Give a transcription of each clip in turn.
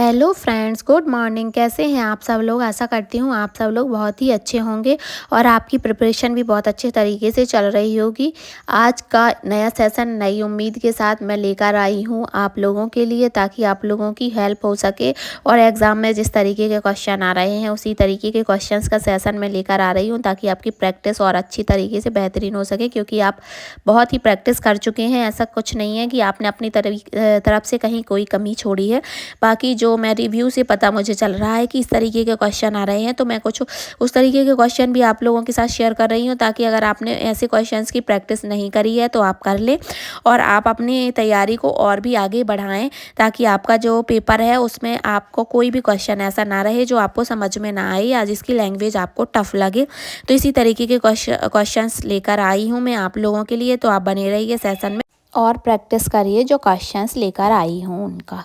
Hello friends, good morning. कैसे हैं आप सब लोग। आशा करती हूँ आप सब लोग बहुत ही अच्छे होंगे और आपकी प्रिपरेशन भी बहुत अच्छे तरीके से चल रही होगी। आज का नया सेशन नई उम्मीद के साथ मैं लेकर आई हूँ आप लोगों के लिए, ताकि आप लोगों की हेल्प हो सके और एग्ज़ाम में जिस तरीके के क्वेश्चन आ रहे हैं उसी तरीके के क्वेश्चंस का सेशन मैं लेकर आ रही हूँ, ताकि आपकी प्रैक्टिस और अच्छी तरीके से बेहतरीन हो सके। क्योंकि आप बहुत ही प्रैक्टिस कर चुके हैं, ऐसा कुछ नहीं है कि आपने अपनी तरफ से कहीं कोई कमी छोड़ी है। बाकी जो मैं रिव्यू से पता मुझे चल रहा है कि इस तरीके के क्वेश्चन आ रहे हैं, तो मैं कुछ उस तरीके के क्वेश्चन भी आप लोगों के साथ शेयर कर रही हूँ, ताकि अगर आपने ऐसे क्वेश्चंस की प्रैक्टिस नहीं करी है तो आप कर लें और आप अपनी तैयारी को और भी आगे बढ़ाएं, ताकि आपका जो पेपर है उसमें आपको कोई भी क्वेश्चन ऐसा ना रहे जो आपको समझ में ना आए या जिसकी लैंग्वेज आपको टफ लगे। तो इसी तरीके के क्वेश्चंस लेकर आई हूँ मैं आप लोगों के लिए। तो आप बने रहिए सेशन में और प्रैक्टिस करिए जो क्वेश्चंस लेकर आई हूँ उनका।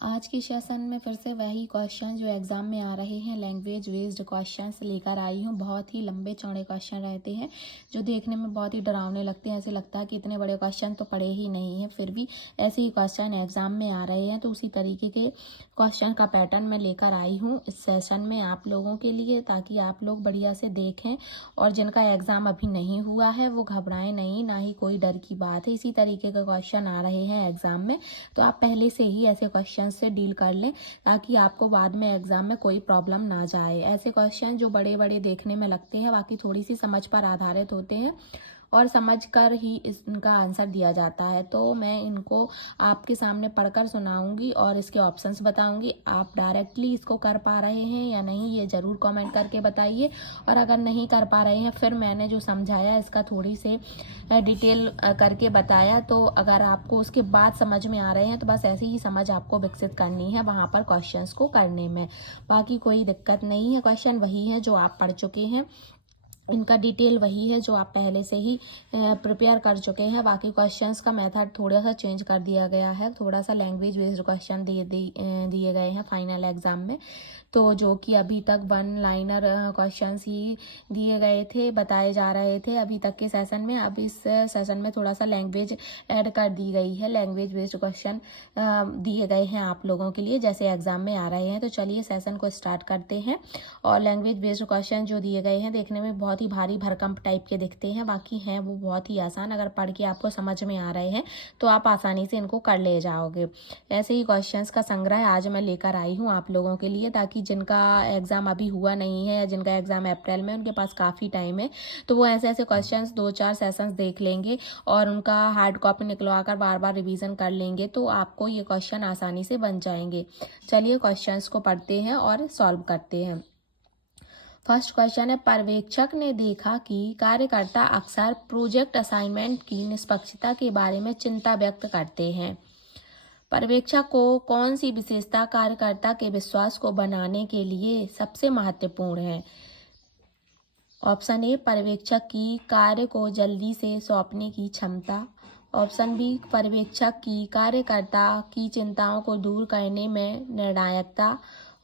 आज की सेशन में फिर से वही क्वेश्चन जो एग्ज़ाम में आ रहे हैं, लैंग्वेज बेस्ड क्वेश्चंस लेकर आई हूँ। बहुत ही लंबे चौड़े क्वेश्चन रहते हैं जो देखने में बहुत ही डरावने लगते हैं। ऐसे लगता है कि इतने बड़े क्वेश्चन तो पड़े ही नहीं हैं, फिर भी ऐसे ही क्वेश्चन एग्ज़ाम में आ रहे हैं। तो उसी तरीके के क्वेश्चन का पैटर्न मैं लेकर आई हूँ इस सेशन में आप लोगों के लिए, ताकि आप लोग बढ़िया से देखें और जिनका एग्ज़ाम अभी नहीं हुआ है वो घबराएं नहीं, ना ही कोई डर की बात है। इसी तरीके के क्वेश्चन आ रहे हैं एग्ज़ाम में, तो आप पहले से ही ऐसे क्वेश्चन से डील कर लें, ताकि आपको बाद में एग्जाम में कोई प्रॉब्लम ना जाए। ऐसे क्वेश्चन जो बड़े बड़े देखने में लगते हैं, बाकी थोड़ी सी समझ पर आधारित होते हैं और समझकर ही इनका आंसर दिया जाता है। तो मैं इनको आपके सामने पढ़कर सुनाऊंगी और इसके ऑप्शंस बताऊंगी। आप डायरेक्टली इसको कर पा रहे हैं या नहीं ये ज़रूर कमेंट करके बताइए, और अगर नहीं कर पा रहे हैं फिर मैंने जो समझाया इसका थोड़ी से डिटेल करके बताया। तो अगर आपको उसके बाद समझ में आ रहे हैं तो बस ऐसी ही समझ आपको विकसित करनी है वहाँ पर क्वेश्चंस को करने में। बाकी कोई दिक्कत नहीं है, क्वेश्चन वही है जो आप पढ़ चुके हैं, इनका डिटेल वही है जो आप पहले से ही प्रिपेयर कर चुके हैं। बाकी क्वेश्चंस का मेथड थोड़ा सा चेंज कर दिया गया है, थोड़ा सा लैंग्वेज बेस्ड क्वेश्चन दिए गए हैं फाइनल एग्जाम में। तो जो कि अभी तक वन लाइनर क्वेश्चंस ही दिए गए थे, बताए जा रहे थे अभी तक के सेशन में। अब इस सेशन में थोड़ा सा लैंग्वेज ऐड कर दी गई है, लैंग्वेज बेस्ड क्वेश्चन दिए गए हैं आप लोगों के लिए जैसे एग्जाम में आ रहे हैं। तो चलिए सेशन को स्टार्ट करते हैं। और लैंग्वेज बेस्ड क्वेश्चन जो दिए गए हैं देखने में बहुत ही भारी भरकम टाइप के दिखते हैं, बाकी हैं वो बहुत ही आसान। अगर पढ़ के आपको समझ में आ रहे हैं तो आप आसानी से इनको कर ले जाओगे। ऐसे ही क्वेश्चंस का संग्रह आज मैं लेकर आई हूँ आप लोगों के लिए, ताकि जिनका एग्जाम अभी हुआ नहीं है या जिनका एग्जाम अप्रैल में, उनके पास काफ़ी टाइम है, तो वो ऐसे ऐसे क्वेश्चंस 2-4 सेशंस देख लेंगे और उनका हार्ड कॉपी निकलवा कर बार बार रिवीजन कर लेंगे, तो आपको ये क्वेश्चन आसानी से बन जाएंगे। चलिए क्वेश्चंस को पढ़ते हैं और सॉल्व करते हैं। फर्स्ट क्वेश्चन है, पर्यवेक्षक ने देखा कि कार्यकर्ता अक्सर प्रोजेक्ट असाइनमेंट की निष्पक्षता के बारे में चिंता व्यक्त करते हैं। पर्यवेक्षक को कौन सी विशेषता कार्यकर्ता के विश्वास को बनाने के लिए सबसे महत्वपूर्ण है। ऑप्शन ए, पर्यवेक्षक की कार्य को जल्दी से सौंपने की क्षमता। ऑप्शन बी, पर्यवेक्षक की कार्यकर्ता की चिंताओं को दूर करने में निर्णायकता।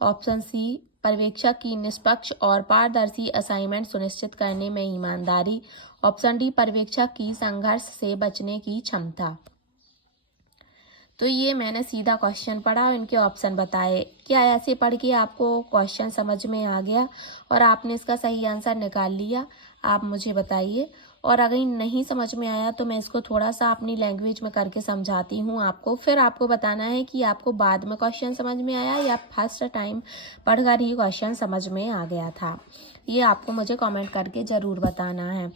ऑप्शन सी, पर्यवेक्षक की निष्पक्ष और पारदर्शी असाइनमेंट सुनिश्चित करने में ईमानदारी। ऑप्शन डी, पर्यवेक्षक की संघर्ष से बचने की क्षमता। तो ये मैंने सीधा क्वेश्चन पढ़ा और इनके ऑप्शन बताए। क्या ऐसे पढ़ के आपको क्वेश्चन समझ में आ गया और आपने इसका सही आंसर निकाल लिया? आप मुझे बताइए। और अगर नहीं समझ में आया तो मैं इसको थोड़ा सा अपनी लैंग्वेज में करके समझाती हूँ आपको, फिर आपको बताना है कि आपको बाद में क्वेश्चन समझ में आया या फर्स्ट टाइम पढ़कर ही क्वेश्चन समझ में आ गया था। ये आपको मुझे कमेंट करके ज़रूर बताना है।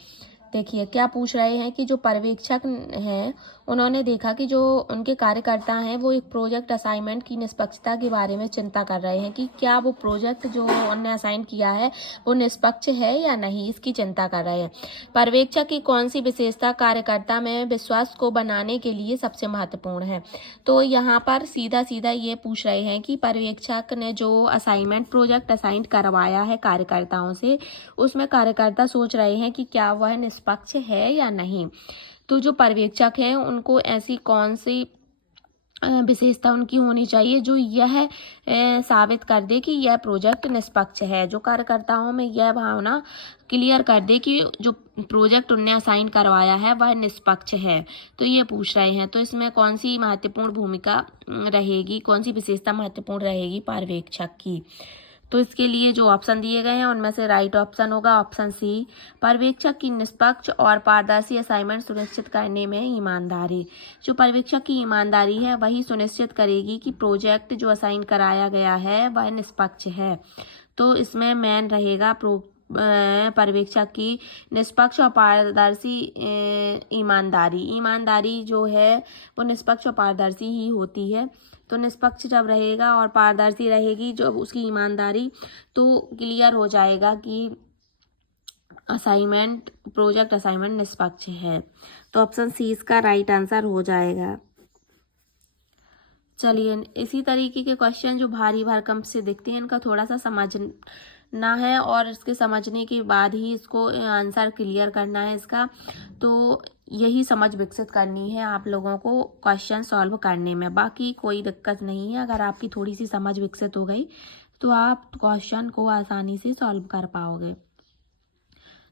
देखिए क्या पूछ रहे हैं कि जो पर्यवेक्षक हैं उन्होंने देखा कि जो उनके कार्यकर्ता हैं वो एक प्रोजेक्ट असाइनमेंट की निष्पक्षता के बारे में चिंता कर रहे हैं कि क्या वो प्रोजेक्ट जो उन्होंने असाइन किया है वो निष्पक्ष है या नहीं, इसकी चिंता कर रहे हैं। पर्यवेक्षक की कौन सी विशेषता कार्यकर्ता में विश्वास को बनाने के लिए सबसे महत्वपूर्ण है। तो यहाँ पर सीधा सीधा ये पूछ रहे हैं कि पर्यवेक्षक ने जो असाइनमेंट प्रोजेक्ट असाइन करवाया है कार्यकर्ताओं से, उसमें कार्यकर्ता सोच रहे हैं कि क्या वह निष्पक्ष है या नहीं। तो जो पर्यवेक्षक हैं उनको ऐसी कौन सी विशेषता उनकी होनी चाहिए जो यह साबित कर दे कि यह प्रोजेक्ट निष्पक्ष है। जो कार्यकर्ताओं में यह भावना क्लियर कर दे कि जो प्रोजेक्ट उनने असाइन करवाया है वह निष्पक्ष है। तो ये पूछ रहे हैं, तो इसमें कौन सी महत्वपूर्ण भूमिका रहेगी, कौन सी विशेषता महत्वपूर्ण रहेगी पर्यवेक्षक की। तो इसके लिए जो ऑप्शन दिए गए हैं उनमें से राइट ऑप्शन होगा ऑप्शन सी, पर्यवेक्षक की निष्पक्ष और पारदर्शी असाइनमेंट सुनिश्चित करने में ईमानदारी। जो पर्यवेक्षक की ईमानदारी है वही सुनिश्चित करेगी कि प्रोजेक्ट जो असाइन कराया गया है वह निष्पक्ष है। तो इसमें मेन रहेगा पर्यवेक्षक की निष्पक्ष और पारदर्शी ईमानदारी। ईमानदारी जो है वो निष्पक्ष और पारदर्शी ही होती है। तो निष्पक्ष जब रहेगा और पारदर्शी रहेगी जब उसकी ईमानदारी, तो क्लियर हो जाएगा कि प्रोजेक्ट असाइनमेंट निष्पक्ष है। तो ऑप्शन सी इसका राइट आंसर हो जाएगा। चलिए, इसी तरीके के क्वेश्चन जो भारी भरकम से दिखते हैं इनका थोड़ा सा समझना है और इसके समझने के बाद ही इसको आंसर क्लियर करना है इसका। तो यही समझ विकसित करनी है आप लोगों को क्वेश्चन सॉल्व करने में, बाकी कोई दिक्कत नहीं है। अगर आपकी थोड़ी सी समझ विकसित हो गई तो आप क्वेश्चन को आसानी से सॉल्व कर पाओगे।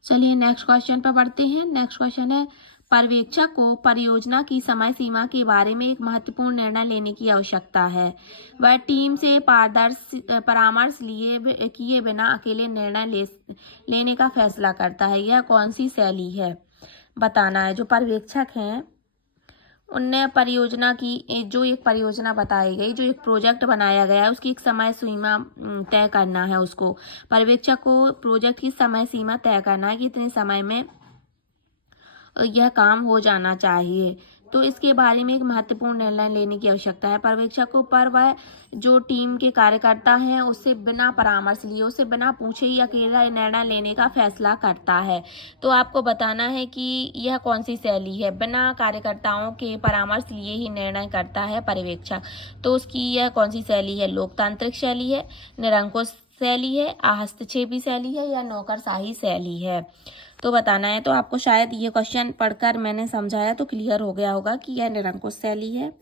चलिए नेक्स्ट क्वेश्चन पर बढ़ते हैं। नेक्स्ट क्वेश्चन है, पर्यवेक्षक को परियोजना की समय सीमा के बारे में एक महत्वपूर्ण निर्णय लेने की आवश्यकता है। वह टीम से परामर्श किए बिना अकेले निर्णय लेने का फैसला करता है। यह कौन सी शैली है बताना है। जो पर्यवेक्षक हैं उनने परियोजना की जो एक परियोजना बताई गई, जो एक प्रोजेक्ट बनाया गया है उसकी एक समय सीमा तय करना है। उसको पर्यवेक्षक को प्रोजेक्ट की समय सीमा तय करना है कि इतने समय में यह काम हो जाना चाहिए। तो इसके बारे में एक महत्वपूर्ण निर्णय लेने की आवश्यकता है पर्यवेक्षक को। पर वह जो टीम के कार्यकर्ता हैं उससे बिना परामर्श लिए, उससे बिना पूछे ही अकेला निर्णय लेने का फैसला करता है। तो आपको बताना है कि यह कौन सी शैली है। बिना कार्यकर्ताओं के परामर्श लिए ही निर्णय करता है पर्यवेक्षक। तो उसकी यह कौन सी शैली है। लोकतांत्रिक शैली है, निरंकुश शैली है, हस्तक्षेपी शैली है या नौकरशाही शैली है। तो बताना है। तो आपको शायद ये क्वेश्चन पढ़कर मैंने समझाया तो क्लियर हो गया होगा कि यह निरंकुश शैली है,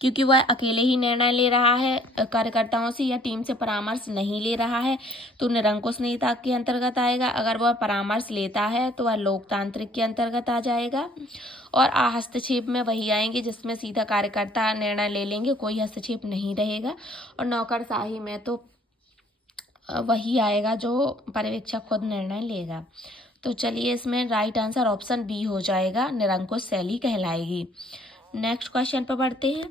क्योंकि वह अकेले ही निर्णय ले रहा है, कार्यकर्ताओं से या टीम से परामर्श नहीं ले रहा है, तो निरंकुश नेता के अंतर्गत आएगा। अगर वह परामर्श लेता है तो वह लोकतांत्रिक के अंतर्गत आ जाएगा। और हस्तक्षेप में वही आएंगे जिसमें सीधा कार्यकर्ता निर्णय ले लेंगे, कोई हस्तक्षेप नहीं रहेगा। और नौकरशाही में तो वही आएगा जो पर्यवेक्षक खुद निर्णय लेगा। तो चलिए, इसमें राइट आंसर ऑप्शन बी हो जाएगा, निरंकुश शैली कहलाएगी। नेक्स्ट क्वेश्चन पर बढ़ते हैं।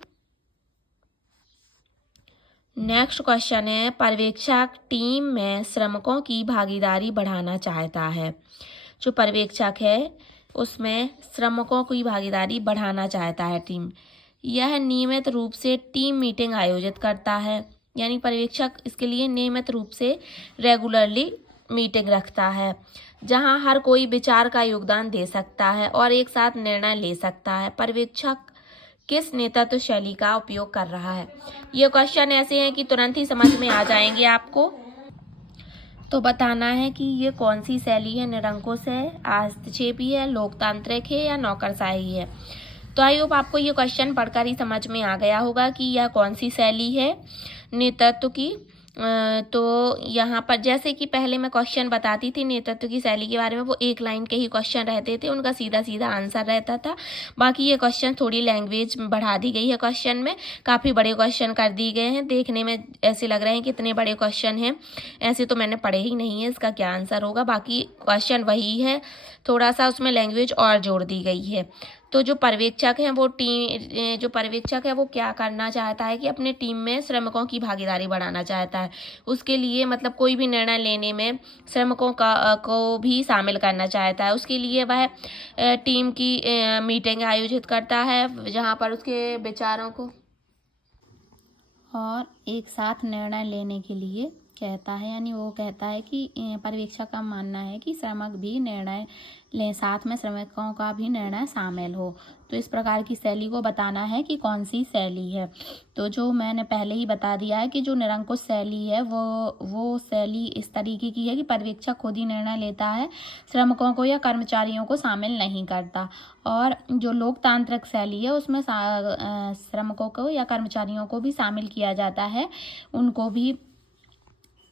नेक्स्ट क्वेश्चन है, पर्यवेक्षक टीम में श्रमिकों की भागीदारी बढ़ाना चाहता है। जो पर्यवेक्षक है उसमें श्रमिकों की भागीदारी बढ़ाना चाहता है टीम। यह नियमित रूप से टीम मीटिंग आयोजित करता है, यानी पर्यवेक्षक इसके लिए नियमित रूप से रेगुलरली मीटिंग रखता है, जहां हर कोई विचार का योगदान दे सकता है और एक साथ निर्णय ले सकता है। पर्यवेक्षक किस नेतृत्व शैली का उपयोग कर रहा है। ये क्वेश्चन ऐसे हैं कि तुरंत ही समझ में आ जाएंगे आपको। तो बताना है कि ये कौन सी शैली है। निरंकुश है, हस्तक्षेपी है, लोकतांत्रिक है या नौकरशाही है। तो आई होप आपको ये क्वेश्चन पढ़कर ही समझ में आ गया होगा कि यह कौन सी शैली है नेतृत्व की। तो यहाँ पर जैसे कि पहले मैं क्वेश्चन बताती थी नेतृत्व की शैली के बारे में, वो एक लाइन के ही क्वेश्चन रहते थे, उनका सीधा सीधा आंसर रहता था। बाकी ये क्वेश्चन थोड़ी लैंग्वेज बढ़ा दी गई है, क्वेश्चन में काफ़ी बड़े क्वेश्चन कर दिए गए हैं। देखने में ऐसे लग रहे हैं कि इतने बड़े क्वेश्चन हैं, ऐसे तो मैंने पढ़े ही नहीं है इसका क्या आंसर होगा। बाकी क्वेश्चन वही है, थोड़ा सा उसमें लैंग्वेज और जोड़ दी गई है। तो जो पर्यवेक्षक है वो क्या करना चाहता है कि अपने टीम में श्रमिकों की भागीदारी बढ़ाना चाहता है। उसके लिए मतलब कोई भी निर्णय लेने में श्रमिकों को भी शामिल करना चाहता है। उसके लिए वह टीम की मीटिंग आयोजित करता है, जहां पर उसके विचारों को और एक साथ निर्णय लेने के लिए कहता है, यानी वो कहता है कि पर्यवेक्षक का मानना है कि श्रमिक भी निर्णय लें, साथ में श्रमिकों का भी निर्णय शामिल हो। तो इस प्रकार की शैली को बताना है कि कौन सी शैली है। तो जो मैंने पहले ही बता दिया है कि जो निरंकुश शैली है वो शैली इस तरीके की है कि पर्यवेक्षक खुद ही निर्णय लेता है, श्रमिकों को या कर्मचारियों को शामिल नहीं करता। और जो लोकतांत्रिक शैली है उसमें श्रमिकों को या कर्मचारियों को भी शामिल किया जाता है, उनको भी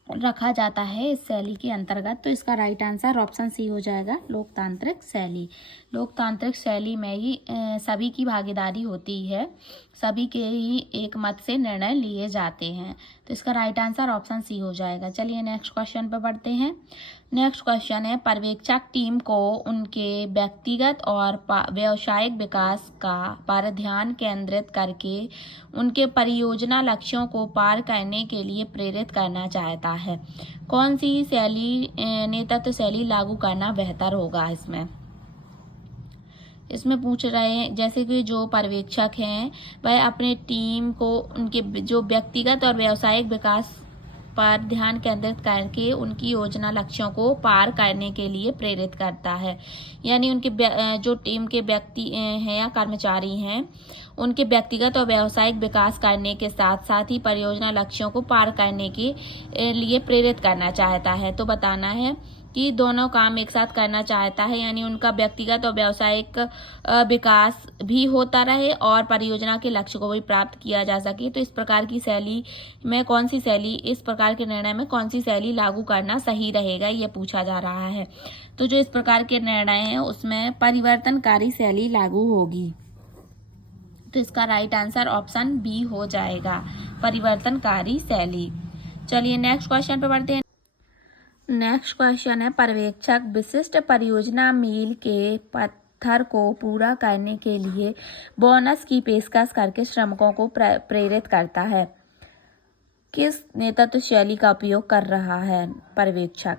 रखा जाता है इस शैली के अंतर्गत। तो इसका राइट आंसर ऑप्शन सी हो जाएगा, लोकतांत्रिक शैली। लोकतांत्रिक शैली में ही सभी की भागीदारी होती है, सभी के ही एक मत से निर्णय लिए जाते हैं। तो इसका राइट आंसर ऑप्शन सी हो जाएगा। चलिए नेक्स्ट क्वेश्चन पर बढ़ते हैं। नेक्स्ट क्वेश्चन है, पर्यवेक्षक टीम को उनके व्यक्तिगत और व्यावसायिक विकास पर ध्यान केंद्रित करके उनके परियोजना लक्ष्यों को पार करने के लिए प्रेरित करना चाहता है। कौन सी शैली नेतृत्व शैली लागू करना बेहतर होगा? इसमें पूछ रहे हैं जैसे कि जो पर्यवेक्षक हैं वह अपने टीम को उनके जो व्यक्तिगत और व्यावसायिक विकास पर ध्यान केंद्रित करके उनकी योजना लक्ष्यों को पार करने के लिए प्रेरित करता है। यानी उनके जो टीम के व्यक्ति हैं या कर्मचारी हैं, उनके व्यक्तिगत और व्यावसायिक विकास करने के साथ साथ ही परियोजना लक्ष्यों को पार करने के लिए प्रेरित करना चाहता है। तो बताना है कि दोनों काम एक साथ करना चाहता है, यानी उनका व्यक्तिगत और व्यावसायिक विकास भी होता रहे और परियोजना के लक्ष्य को भी प्राप्त किया जा सके। तो इस प्रकार की शैली में कौन सी शैली, इस प्रकार के निर्णय में कौन सी शैली लागू करना सही रहेगा, ये पूछा जा रहा है। तो जो इस प्रकार के निर्णय हैं उसमें परिवर्तनकारी शैली लागू होगी। तो इसका राइट आंसर ऑप्शन बी हो जाएगा, परिवर्तनकारी शैली। चलिए नेक्स्ट क्वेश्चन पे बढ़ते हैं। नेक्स्ट क्वेश्चन है, पर्यवेक्षक विशिष्ट परियोजना मील के पत्थर को पूरा करने के लिए बोनस की पेशकश करके श्रमिकों को प्रेरित करता है। किस नेतृत्व शैली का उपयोग कर रहा है पर्यवेक्षक?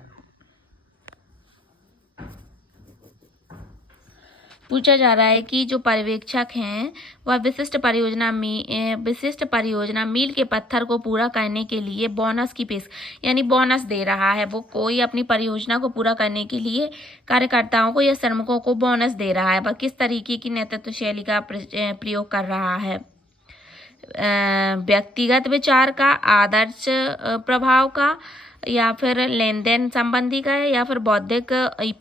पूछा जा रहा है कि जो पर्यवेक्षक हैं वह विशिष्ट परियोजना मील के पत्थर को पूरा करने के लिए बोनस की यानी बोनस दे रहा है। वो कोई अपनी परियोजना को पूरा करने के लिए कार्यकर्ताओं को या श्रमिकों को बोनस दे रहा है। वह किस तरीके की नेतृत्व शैली का प्रयोग कर रहा है? व्यक्तिगत विचार का, आदर्श प्रभाव का, या फिर लेन देन संबंधी का है, या फिर बौद्धिक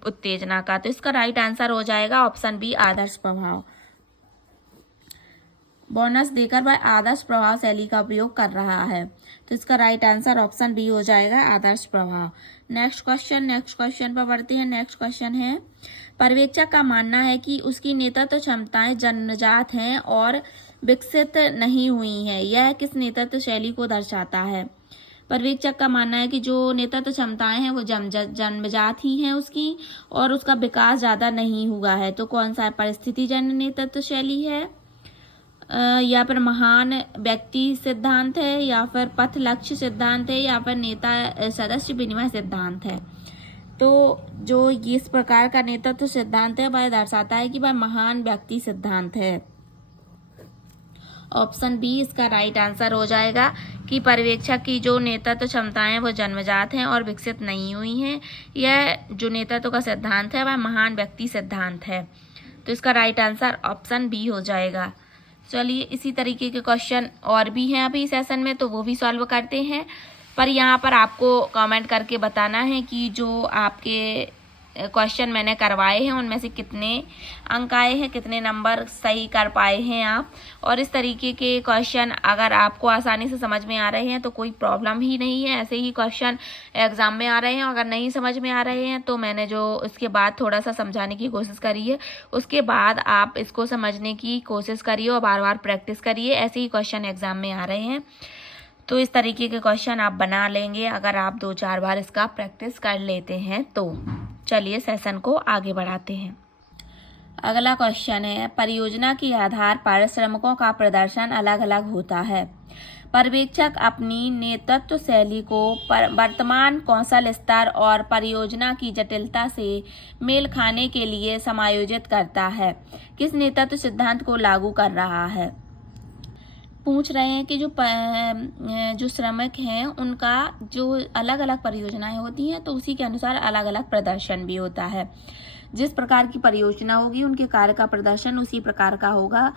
उत्तेजना का? तो इसका राइट आंसर हो जाएगा ऑप्शन बी, आदर्श प्रभाव। बोनस देकर वह आदर्श प्रभाव शैली का उपयोग कर रहा है। तो इसका राइट आंसर ऑप्शन बी हो जाएगा, आदर्श प्रभाव। नेक्स्ट क्वेश्चन पर बढ़ते हैं। नेक्स्ट क्वेश्चन है, पर्यवेक्षक का मानना है कि उसकी नेतृत्व क्षमताएं जन्मजात हैं और विकसित नहीं हुई हैं। यह किस नेतृत्व शैली को दर्शाता है? पर्यवेक्षक का मानना है कि जो नेतृत्व क्षमताएं हैं वो जन्मजात ही हैं उसकी, और उसका विकास ज़्यादा नहीं हुआ है। तो कौन सा परिस्थितिजन्य नेतृत्व शैली है, या फिर महान व्यक्ति सिद्धांत है, या फिर पथ लक्ष्य सिद्धांत है, या फिर नेता सदस्य विनिमय सिद्धांत है? तो जो इस प्रकार का नेतृत्व सिद्धांत है वह दर्शाता है कि वह महान व्यक्ति सिद्धांत है। ऑप्शन बी इसका राइट आंसर हो जाएगा कि पर्यवेक्षक की जो नेतृत्व क्षमताएं हैं वो जन्मजात हैं और विकसित नहीं हुई हैं। यह जो नेतृत्व का सिद्धांत है वह महान व्यक्ति सिद्धांत है। तो इसका राइट आंसर ऑप्शन बी हो जाएगा। चलिए इसी तरीके के क्वेश्चन और भी हैं अभी सेशन में, तो वो भी सॉल्व करते हैं। पर यहाँ पर आपको कमेंट करके बताना है कि जो आपके क्वेश्चन मैंने करवाए हैं उनमें से कितने अंक आए हैं, कितने नंबर सही कर पाए हैं आप। और इस तरीके के क्वेश्चन अगर आपको आसानी से समझ में आ रहे हैं तो कोई प्रॉब्लम ही नहीं है। ऐसे ही क्वेश्चन एग्जाम में आ रहे हैं, अगर नहीं समझ में आ रहे हैं तो मैंने जो इसके बाद थोड़ा सा समझाने की कोशिश करी है, उसके बाद आप इसको समझने की कोशिश करिए और बार बार प्रैक्टिस करिए। ऐसे ही क्वेश्चन एग्जाम में आ रहे हैं, तो इस तरीके के क्वेश्चन आप बना लेंगे अगर आप 2-4 बार इसका प्रैक्टिस कर लेते हैं तो। चलिए सेशन को आगे बढ़ाते हैं। अगला क्वेश्चन है, परियोजना के आधार पर श्रमिकों का प्रदर्शन अलग अलग होता है। पर्यवेक्षक अपनी नेतृत्व शैली को वर्तमान कौशल स्तर और परियोजना की जटिलता से मेल खाने के लिए समायोजित करता है। किस नेतृत्व सिद्धांत को लागू कर रहा है? पूछ रहे हैं कि जो श्रमिक हैं उनका जो अलग अलग परियोजनाएं होती हैं तो उसी के अनुसार अलग अलग प्रदर्शन भी होता है। जिस प्रकार की परियोजना होगी उनके कार्य का प्रदर्शन उसी प्रकार का होगा।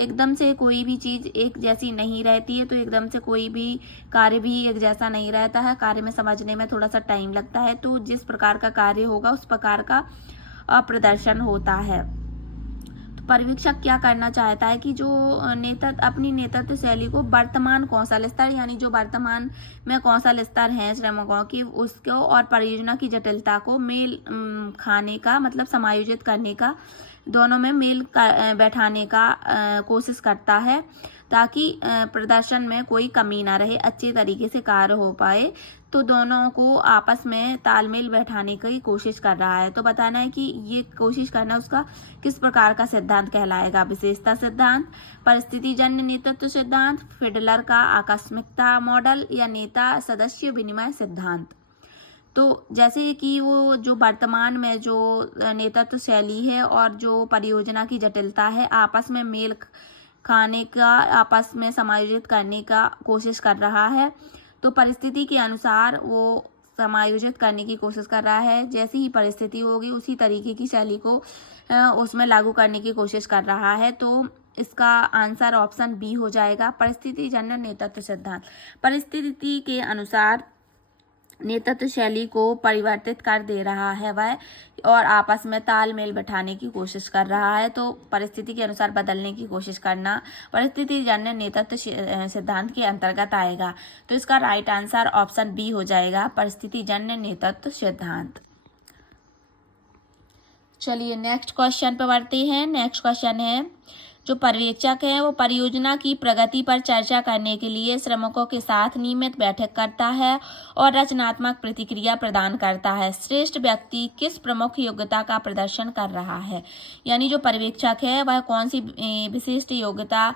एकदम से कोई भी चीज़ एक जैसी नहीं रहती है, तो एकदम से कोई भी कार्य भी एक जैसा नहीं रहता है। कार्य में समझने में थोड़ा सा टाइम लगता है, तो जिस प्रकार का कार्य होगा उस प्रकार का प्रदर्शन होता है। तो पर्यवेक्षक क्या करना चाहता है कि जो अपनी नेतृत्व शैली को वर्तमान कौशल स्तर, यानी जो वर्तमान में कौशल स्तर हैं श्रमिकों की, उसको और परियोजना की जटिलता को मेल खाने का, मतलब समायोजित करने का, दोनों में मेल बैठाने का कोशिश करता है, ताकि प्रदर्शन में कोई कमी ना रहे, अच्छे तरीके से कार्य हो पाए। तो दोनों को आपस में तालमेल बैठाने की कोशिश कर रहा है। तो बताना है कि ये कोशिश करना उसका किस प्रकार का सिद्धांत कहलाएगा। विशेषता सिद्धांत, परिस्थितिजन्य नेतृत्व सिद्धांत, फिडलर का आकस्मिकता मॉडल, या नेता सदस्य विनिमय सिद्धांत। तो जैसे कि वो जो वर्तमान में जो नेतृत्व शैली है और जो परियोजना की जटिलता है, आपस में मेल खाने का, आपस में समायोजित करने का कोशिश कर रहा है। तो परिस्थिति के अनुसार वो समायोजित करने की कोशिश कर रहा है। जैसी ही परिस्थिति होगी उसी तरीके की शैली को उसमें लागू करने की कोशिश कर रहा है। तो इसका आंसर ऑप्शन बी हो जाएगा, परिस्थितिजन्य नेतृत्व सिद्धांत। परिस्थिति के अनुसार नेतृत्व शैली को परिवर्तित कर दे रहा है वह, और आपस में तालमेल बैठाने की कोशिश कर रहा है। तो परिस्थिति के अनुसार बदलने की कोशिश करना परिस्थितिजन्य नेतृत्व सिद्धांत के अंतर्गत आएगा। तो इसका राइट आंसर ऑप्शन बी हो जाएगा, परिस्थितिजन्य नेतृत्व सिद्धांत। चलिए नेक्स्ट क्वेश्चन पे बढ़ते हैं। नेक्स्ट क्वेश्चन है, जो पर्यवेक्षक है वो परियोजना की प्रगति पर चर्चा करने के लिए श्रमिकों के साथ नियमित बैठक करता है और रचनात्मक प्रतिक्रिया प्रदान करता है। श्रेष्ठ व्यक्ति किस प्रमुख योग्यता का प्रदर्शन कर रहा है? यानी जो पर्यवेक्षक है वह कौन सी विशिष्ट योग्यता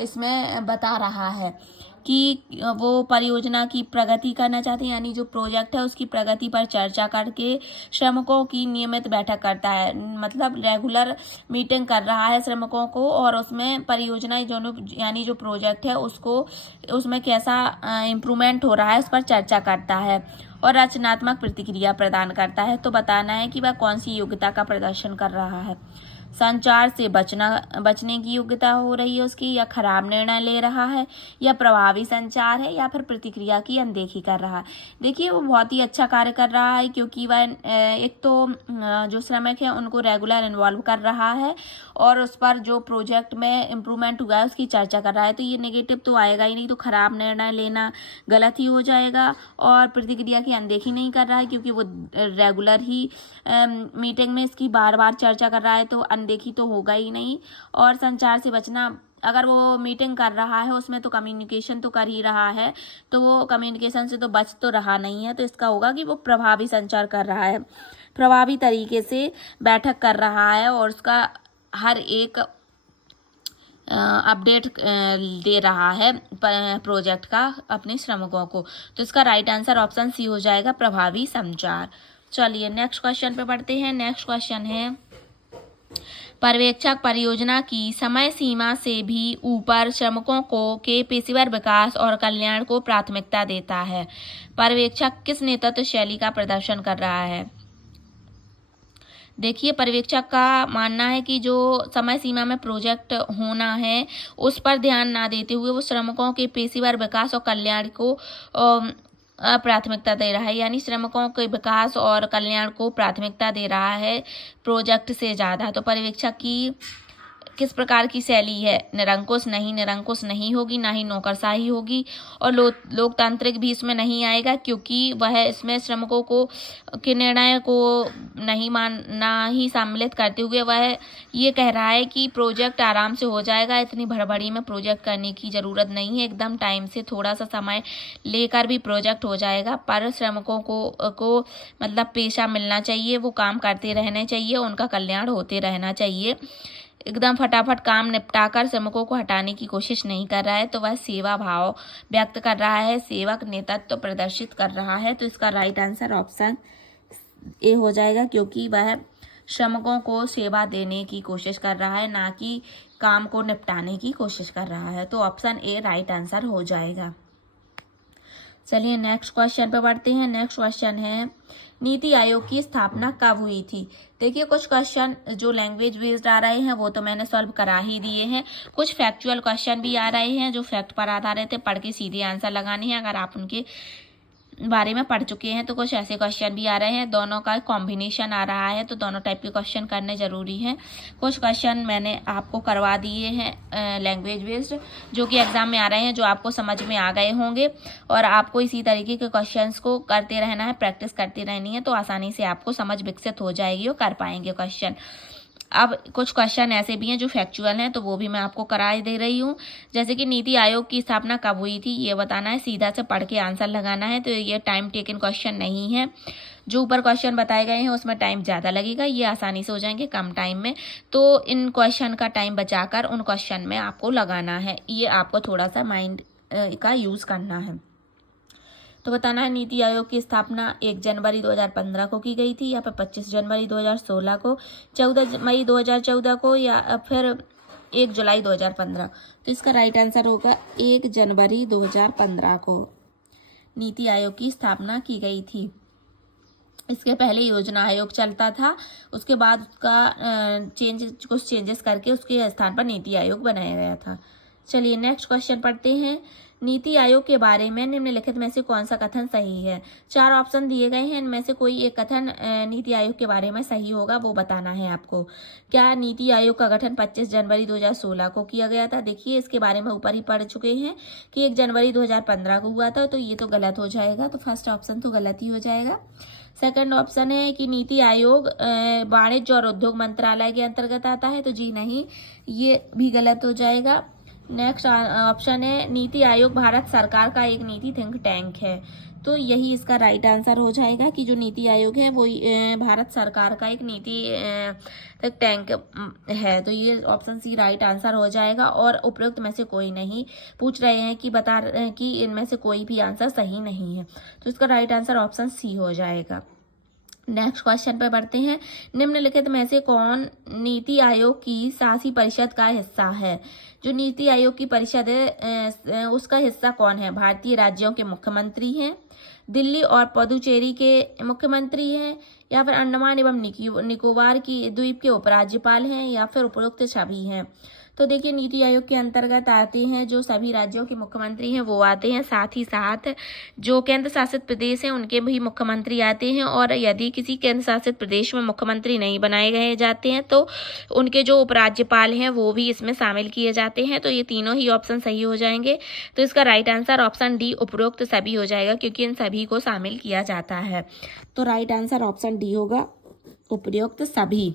इसमें बता रहा है कि वो परियोजना की प्रगति करना चाहते हैं, यानी जो प्रोजेक्ट है उसकी प्रगति पर चर्चा करके श्रमिकों की नियमित बैठक करता है, मतलब रेगुलर मीटिंग कर रहा है श्रमिकों को, और उसमें परियोजना यानी जो प्रोजेक्ट है उसको, उसमें कैसा इम्प्रूवमेंट हो रहा है उस पर चर्चा करता है और रचनात्मक प्रतिक्रिया प्रदान करता है। तो बताना है कि वह कौन सी योग्यता का प्रदर्शन कर रहा है। संचार से बचने की योग्यता हो रही है उसकी, या खराब निर्णय ले रहा है, या प्रभावी संचार है, या फिर प्रतिक्रिया की अनदेखी कर रहा है। देखिए वो बहुत ही अच्छा कार्य कर रहा है, क्योंकि वह एक तो जो श्रमिक है उनको रेगुलर इन्वॉल्व कर रहा है और उस पर जो प्रोजेक्ट में इम्प्रूवमेंट हुआ है उसकी चर्चा कर रहा है। तो ये नेगेटिव तो आएगा ही नहीं, तो खराब निर्णय लेना गलत ही हो जाएगा। और प्रतिक्रिया की अनदेखी नहीं कर रहा है, क्योंकि वो रेगुलर ही मीटिंग में इसकी बार बार चर्चा कर रहा है, तो अनदेखी तो होगा ही नहीं। और संचार से बचना, अगर वो मीटिंग कर रहा है उसमें तो कम्युनिकेशन तो कर ही रहा है, तो वो कम्युनिकेशन से तो बच तो रहा नहीं है। तो इसका होगा कि वो प्रभावी संचार कर रहा है, प्रभावी तरीके से बैठक कर रहा है और उसका हर एक अपडेट दे रहा है प्रोजेक्ट का अपने श्रमिकों को। तो इसका राइट आंसर ऑप्शन सी हो जाएगा, प्रभावी संचार। चलिए नेक्स्ट क्वेश्चन पे बढ़ते हैं। नेक्स्ट क्वेश्चन है, पर्यवेक्षक परियोजना की समय सीमा से भी ऊपर श्रमिकों के पेशेवर विकास और कल्याण को प्राथमिकता देता है। पर्यवेक्षक किस नेतृत्व शैली का प्रदर्शन कर रहा है? देखिए पर्यवेक्षक का मानना है कि जो समय सीमा में प्रोजेक्ट होना है उस पर ध्यान ना देते हुए वो श्रमिकों के पेशेवर विकास और कल्याण को प्राथमिकता दे रहा है, यानी श्रमिकों के विकास और कल्याण को प्राथमिकता दे रहा है प्रोजेक्ट से ज़्यादा। तो पर्यवेक्षक की किस प्रकार की शैली है? निरंकुश नहीं होगी, ना ही नौकरशाही होगी, और लोकतांत्रिक भी इसमें नहीं आएगा, क्योंकि वह इसमें श्रमिकों को के निर्णय को नहीं मानना ही सम्मिलित करते हुए वह ये कह रहा है कि प्रोजेक्ट आराम से हो जाएगा, इतनी भड़बड़ी में प्रोजेक्ट करने की ज़रूरत नहीं है, एकदम टाइम से थोड़ा सा समय लेकर भी प्रोजेक्ट हो जाएगा। पर श्रमिकों को मतलब पेशा मिलना चाहिए, वो काम करते रहने चाहिए, उनका कल्याण होते रहना चाहिए। एकदम फटाफट काम निपटाकर श्रमिकों को हटाने की कोशिश नहीं कर रहा है, तो वह सेवा भाव व्यक्त कर रहा है, सेवक नेतृत्व प्रदर्शित कर रहा है। तो इसका राइट आंसर ऑप्शन ए हो जाएगा, क्योंकि वह श्रमिकों को सेवा देने की कोशिश कर रहा है, ना कि काम को निपटाने की कोशिश कर रहा है। तो ऑप्शन ए राइट आंसर हो जाएगा। चलिए नेक्स्ट क्वेश्चन पे बढ़ते हैं। नेक्स्ट क्वेश्चन है नीति आयोग की स्थापना कब हुई थी। देखिए कुछ क्वेश्चन जो लैंग्वेज बेस्ड आ रहे हैं वो तो मैंने सॉल्व करा ही दिए हैं। कुछ फैक्चुअल क्वेश्चन भी आ रहे हैं जो फैक्ट पर आधारित है, पढ़ के सीधे आंसर लगाने हैं। अगर आप उनके बारे में पढ़ चुके हैं तो कुछ ऐसे क्वेश्चन भी आ रहे हैं। दोनों का कॉम्बिनेशन आ रहा है तो दोनों टाइप के क्वेश्चन करने ज़रूरी हैं। कुछ क्वेश्चन मैंने आपको करवा दिए हैं लैंग्वेज बेस्ड, जो कि एग्जाम में आ रहे हैं, जो आपको समझ में आ गए होंगे। और आपको इसी तरीके के क्वेश्चंस को करते रहना है, प्रैक्टिस करती रहनी है, तो आसानी से आपको समझ विकसित हो जाएगी और कर पाएंगे क्वेश्चन। अब कुछ क्वेश्चन ऐसे भी हैं जो फैक्चुअल हैं तो वो भी मैं आपको कराई दे रही हूँ। जैसे कि नीति आयोग की स्थापना कब हुई थी ये बताना है, सीधा से पढ़ के आंसर लगाना है। तो ये टाइम टेकन क्वेश्चन नहीं है। जो ऊपर क्वेश्चन बताए गए हैं उसमें टाइम ज़्यादा लगेगा, ये आसानी से हो जाएंगे कम टाइम में। तो इन क्वेश्चन का टाइम बचाकर उन क्वेश्चन में आपको लगाना है। ये आपको थोड़ा सा माइंड का यूज़ करना है। तो बताना है नीति आयोग की स्थापना 1 जनवरी 2015 को की गई थी, या फिर 25 जनवरी 2016 को, 14 मई 2014 को, या फिर 1 जुलाई 2015। तो इसका राइट आंसर होगा 1 जनवरी 2015 को नीति आयोग की स्थापना की गई थी। इसके पहले योजना आयोग चलता था, उसके बाद उसका कुछ चेंजेस करके उसके स्थान पर नीति आयोग बनाया गया था। चलिए नेक्स्ट क्वेश्चन पढ़ते हैं। नीति आयोग के बारे में निम्नलिखित में से कौन सा कथन सही है। 4 ऑप्शन दिए गए हैं, इनमें से कोई एक कथन नीति आयोग के बारे में सही होगा, वो बताना है आपको। क्या नीति आयोग का गठन 25 जनवरी 2016 को किया गया था। देखिए इसके बारे में ऊपर ही पढ़ चुके हैं कि 1 जनवरी 2015 को हुआ था, तो ये तो गलत हो जाएगा। तो फर्स्ट ऑप्शन तो गलत ही हो जाएगा। सेकंड ऑप्शन है कि नीति आयोग वाणिज्य और उद्योग मंत्रालय के अंतर्गत आता है, तो जी नहीं, ये भी गलत हो जाएगा। नेक्स्ट ऑप्शन है नीति आयोग भारत सरकार का एक नीति थिंक टैंक है, तो यही इसका राइट आंसर हो जाएगा कि जो नीति आयोग है वो भारत सरकार का एक नीति थिंक टैंक है। तो ये ऑप्शन सी राइट आंसर हो जाएगा। और उपयुक्त में से कोई नहीं, पूछ रहे हैं कि बता रहे हैं कि इनमें से कोई भी आंसर सही नहीं है, तो इसका राइट आंसर ऑप्शन सी हो जाएगा। नेक्स्ट क्वेश्चन पे बढ़ते हैं। निम्नलिखित में से कौन नीति आयोग की शासी परिषद का हिस्सा है। जो नीति आयोग की परिषद है उसका हिस्सा कौन है। भारतीय राज्यों के मुख्यमंत्री हैं, दिल्ली और पुदुचेरी के मुख्यमंत्री हैं, या फिर अंडमान एवं निकोबार की द्वीप के उपराज्यपाल हैं, या फिर उपरोक्त सभी हैं। तो देखिए नीति आयोग के अंतर्गत आते हैं जो सभी राज्यों के मुख्यमंत्री हैं वो आते हैं, साथ ही साथ जो केंद्र शासित प्रदेश हैं उनके भी मुख्यमंत्री आते हैं। और यदि किसी केंद्र शासित प्रदेश में मुख्यमंत्री नहीं बनाए गए जाते हैं तो उनके जो उपराज्यपाल हैं वो भी इसमें शामिल किए जाते हैं। तो ये तीनों ही ऑप्शन सही हो जाएंगे। तो इसका राइट आंसर ऑप्शन डी उपरोक्त सभी हो जाएगा, क्योंकि इन सभी को शामिल किया जाता है। तो राइट आंसर ऑप्शन डी होगा, उपरोक्त सभी।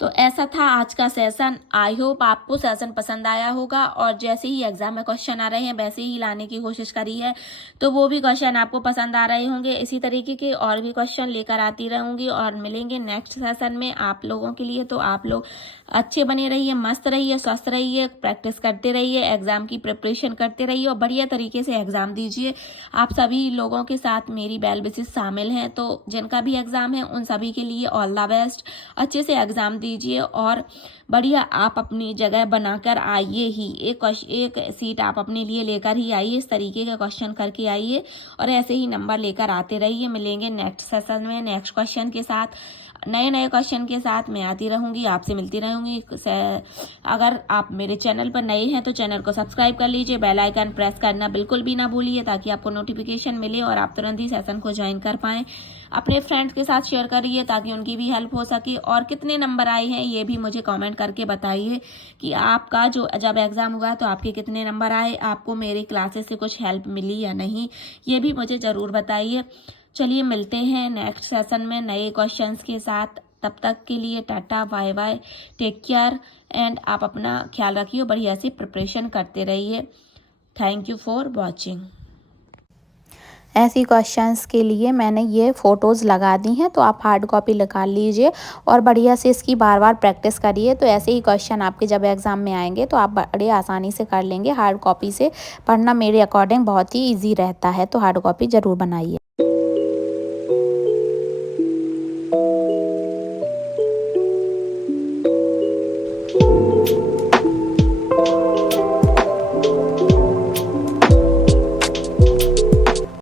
तो ऐसा था आज का सेशन। आई होप आपको सेशन पसंद आया होगा, और जैसे ही एग्जाम में क्वेश्चन आ रहे हैं वैसे ही लाने की कोशिश करी है, तो वो भी क्वेश्चन आपको पसंद आ रहे होंगे। इसी तरीके के और भी क्वेश्चन लेकर आती रहूंगी और मिलेंगे नेक्स्ट सेशन में आप लोगों के लिए। तो आप लोग अच्छे बने रहिए, मस्त रहिए, स्वस्थ रहिए, प्रैक्टिस करते रहिए, एग्जाम की प्रिपरेशन करते रहिए और बढ़िया तरीके से एग्जाम दीजिए। आप सभी लोगों के साथ मेरी बेल विशेष शामिल हैं, तो जिनका भी एग्जाम है उन सभी के लिए ऑल द बेस्ट। अच्छे से एग्जाम दीजिए और बढ़िया आप अपनी जगह बनाकर आइए ही। एक सीट आप अपने लिए लेकर ही आइए, इस तरीके का क्वेश्चन करके आइए और ऐसे ही नंबर लेकर आते रहिए। मिलेंगे नेक्स्ट सेशन में नेक्स्ट क्वेश्चन के साथ, नए क्वेश्चन के साथ मैं आती रहूँगी, आपसे मिलती रहूँगी। अगर आप मेरे चैनल पर नए हैं तो चैनल को सब्सक्राइब कर लीजिए, बेल आइकन प्रेस करना बिल्कुल भी ना भूलिए, ताकि आपको नोटिफिकेशन मिले और आप तुरंत ही सेशन को ज्वाइन कर पाएँ। अपने फ्रेंड्स के साथ शेयर करिए ताकि उनकी भी हेल्प हो सके। और कितने नंबर आए हैं ये भी मुझे कमेंट करके बताइए कि आपका जो जब एग्ज़ाम हुआ तो आपके कितने नंबर आए, आपको मेरी क्लासेस से कुछ हेल्प मिली या नहीं, ये भी मुझे ज़रूर बताइए। चलिए मिलते हैं नेक्स्ट सेशन में नए क्वेश्चंस के साथ। तब तक के लिए tata bye bye, take care and आप अपना ख्याल रखिए, बढ़िया से प्रिपरेशन करते रहिए। Thank you for watching. ऐसी क्वेश्चंस के लिए मैंने ये फ़ोटोज़ लगा दी हैं, तो आप हार्ड कॉपी निकाल लीजिए और बढ़िया से इसकी बार बार प्रैक्टिस करिए। तो ऐसे ही क्वेश्चन आपके जब एग्ज़ाम में आएंगे तो आप बड़े आसानी से कर लेंगे। हार्ड कॉपी से पढ़ना मेरे अकॉर्डिंग बहुत ही ईजी रहता है, तो हार्ड कॉपी ज़रूर बनाइए।